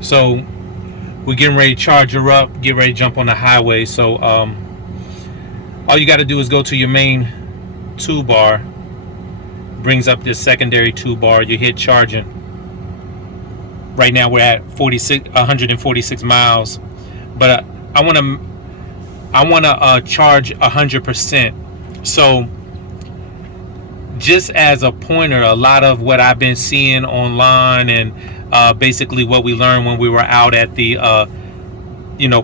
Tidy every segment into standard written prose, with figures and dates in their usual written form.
So we're getting ready to charge her up, get ready to jump on the highway. So all you got to do is go to your main toolbar, brings up this secondary toolbar, you hit charging. Right now we're at 146 miles, but I want to charge 100%. So just as a pointer, a lot of what I've been seeing online and basically what we learned when we were out at the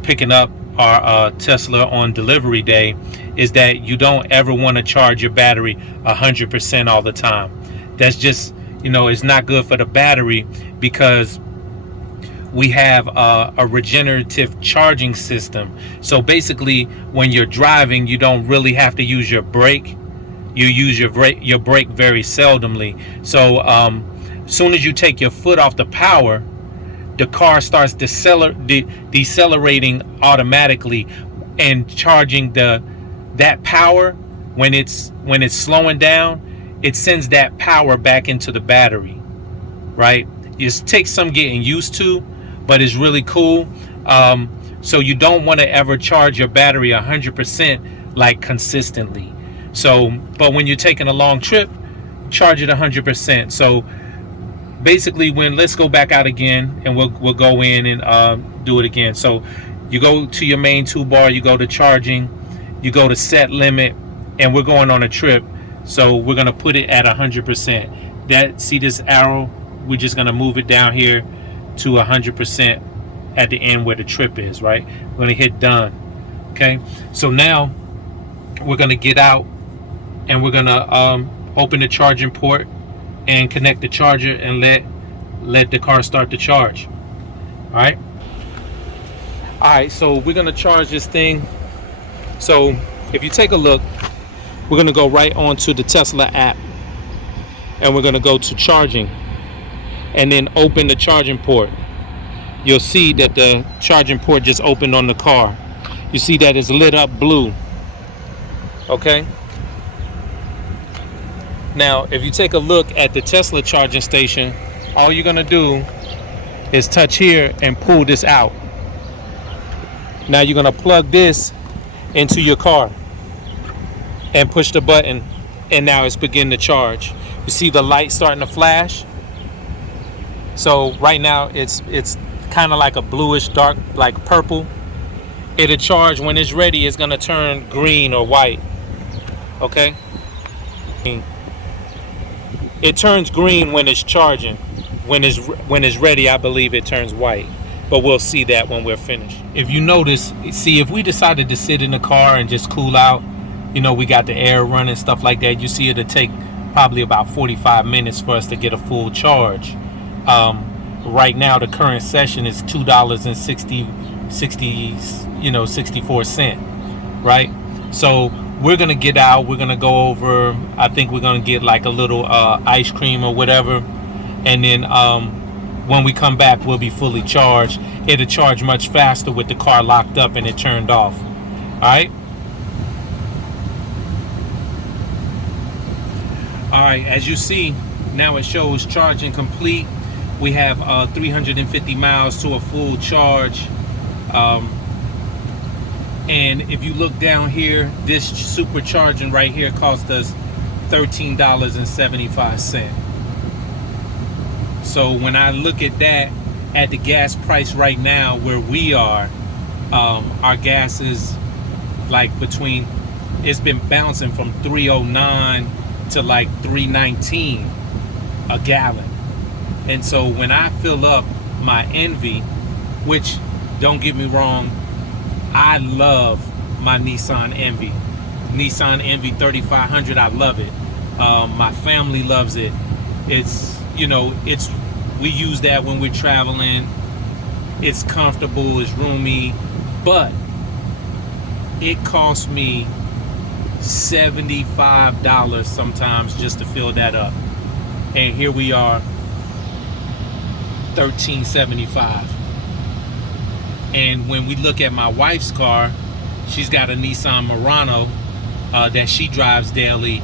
picking up our Tesla on delivery day is that you don't ever want to charge your battery 100% all the time. That's just, it's not good for the battery, because we have a regenerative charging system. So basically, when you're driving, you don't really have to use your brake. You use your brake very seldomly. So as soon as you take your foot off the power, the car starts decelerating automatically and charging that power. When it's slowing down, it sends that power back into the battery, right? It takes some getting used to, but it's really cool. So you don't want to ever charge your battery 100% like consistently. So, but when you're taking a long trip, charge it 100%. So basically, let's go back out again, and we'll go in and do it again. So you go to your main toolbar, you go to charging, you go to set limit, and we're going on a trip. So we're gonna put it at 100%. See this arrow? We're just gonna move it down here to 100% at the end where the trip is, right? We're gonna hit done. Okay. So now we're gonna get out, and we're gonna open the charging port and connect the charger and let the car start to charge. All right, so we're gonna charge this thing. So if you take a look, we're gonna go right onto the Tesla app, and we're gonna go to charging, and then open the charging port. You'll see that the charging port just opened on the car. You see that it's lit up blue. Okay. Now, if you take a look at the Tesla charging station, all you're gonna do is touch here and pull this out. Now you're gonna plug this into your car and push the button, and now it's beginning to charge. You see the light starting to flash? So right now it's kind of like a bluish dark, like purple. It'll charge. When it's ready, it's gonna turn green or white. Okay? It turns green when it's charging. When it's ready, I believe it turns white. But we'll see that when we're finished. If you notice, see, if we decided to sit in the car and just cool out, we got the air running, stuff like that, you see it'll take probably about 45 minutes for us to get a full charge. Right now, the current session is $2.64, right? So we're gonna get out, we're gonna go over, I think we're gonna get like a little ice cream or whatever, and then when we come back, we'll be fully charged. It'll charge much faster with the car locked up and it turned off. Alright, as you see, now it shows charging complete. We have 350 miles to a full charge. And if you look down here, this supercharging right here cost us $13.75. So when I look at that, at the gas price right now where we are, our gas is like it's been bouncing from 309 to like 319 a gallon. And so when I fill up my Envy, which, don't get me wrong, I love my Nissan Envy 3500. I love it. My family loves it. We use that when we're traveling. It's comfortable, it's roomy, but it costs me $75 sometimes just to fill that up. And here we are, $13.75. And when we look at my wife's car, she's got a Nissan Murano that she drives daily,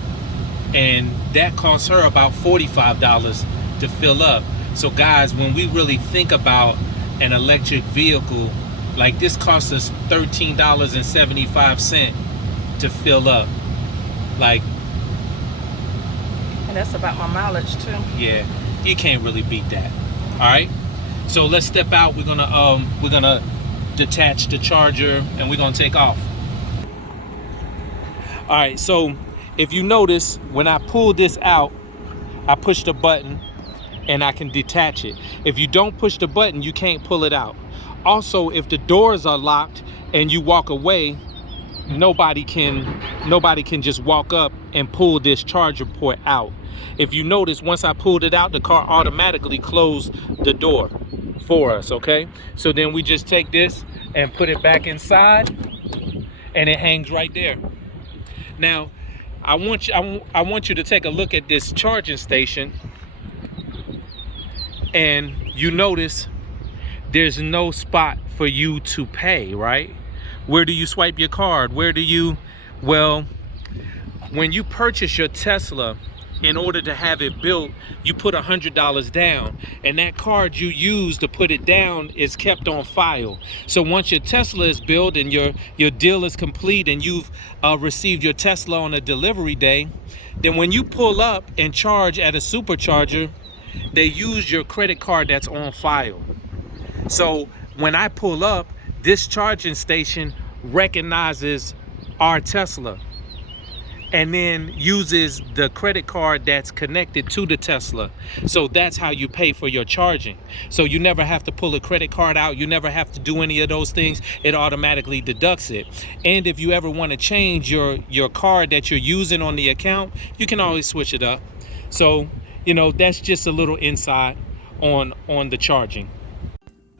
and that costs her about $45 to fill up. So guys, when we really think about an electric vehicle, like this costs us $13.75 to fill up. Like, and that's about my mileage too. Yeah, you can't really beat that. All right, so let's step out. We're gonna detach the charger and we're gonna take off. All right, so if you notice, when I pull this out, I push the button and I can detach it. If you don't push the button, you can't pull it out. Also, if the doors are locked and you walk away, nobody can just walk up and pull this charger port out. If you notice, once I pulled it out, the car automatically closed the door for us, okay? So then we just take this and put it back inside and it hangs right there. Now, I want you to take a look at this charging station, and you notice there's no spot for you to pay, right? Where do you swipe your card? Where do you, well, when you purchase your Tesla, in order to have it built, you put $100 down, and that card you use to put it down is kept on file. So once your Tesla is built and your deal is complete and you've received your Tesla on a delivery day, then when you pull up and charge at a supercharger, they use your credit card that's on file. So when I pull up, this charging station recognizes our Tesla and then uses the credit card that's connected to the Tesla. So that's how you pay for your charging. So you never have to pull a credit card out. You never have to do any of those things. It automatically deducts it. And if you ever want to change your card that you're using on the account, you can always switch it up. So, you know, that's just a little insight on the charging.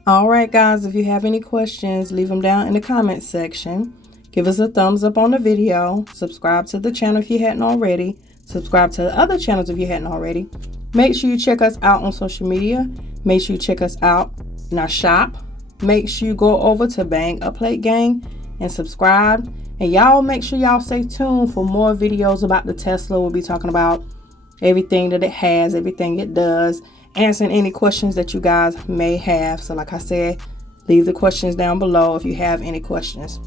All right, guys, if you have any questions, leave them down in the comment section. Give us a thumbs up on the video. Subscribe to the channel if you hadn't already. Subscribe to the other channels if you hadn't already. Make sure you check us out on social media. Make sure you check us out in our shop. Make sure you go over to Bang a Plate Gang and subscribe. And y'all make sure y'all stay tuned for more videos about the Tesla. We'll be talking about everything that it has, everything it does, answering any questions that you guys may have. So like I said, leave the questions down below if you have any questions.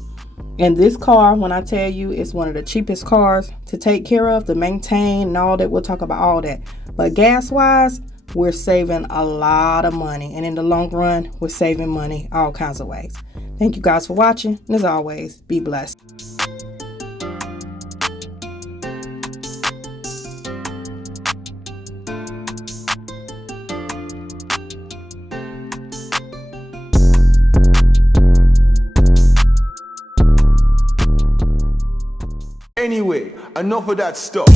And this car, when I tell you, it's one of the cheapest cars to take care of, to maintain and all that. We'll talk about all that. But gas wise, we're saving a lot of money. And in the long run, we're saving money all kinds of ways. Thank you guys for watching. And as always, be blessed. Anyway, enough of that stuff.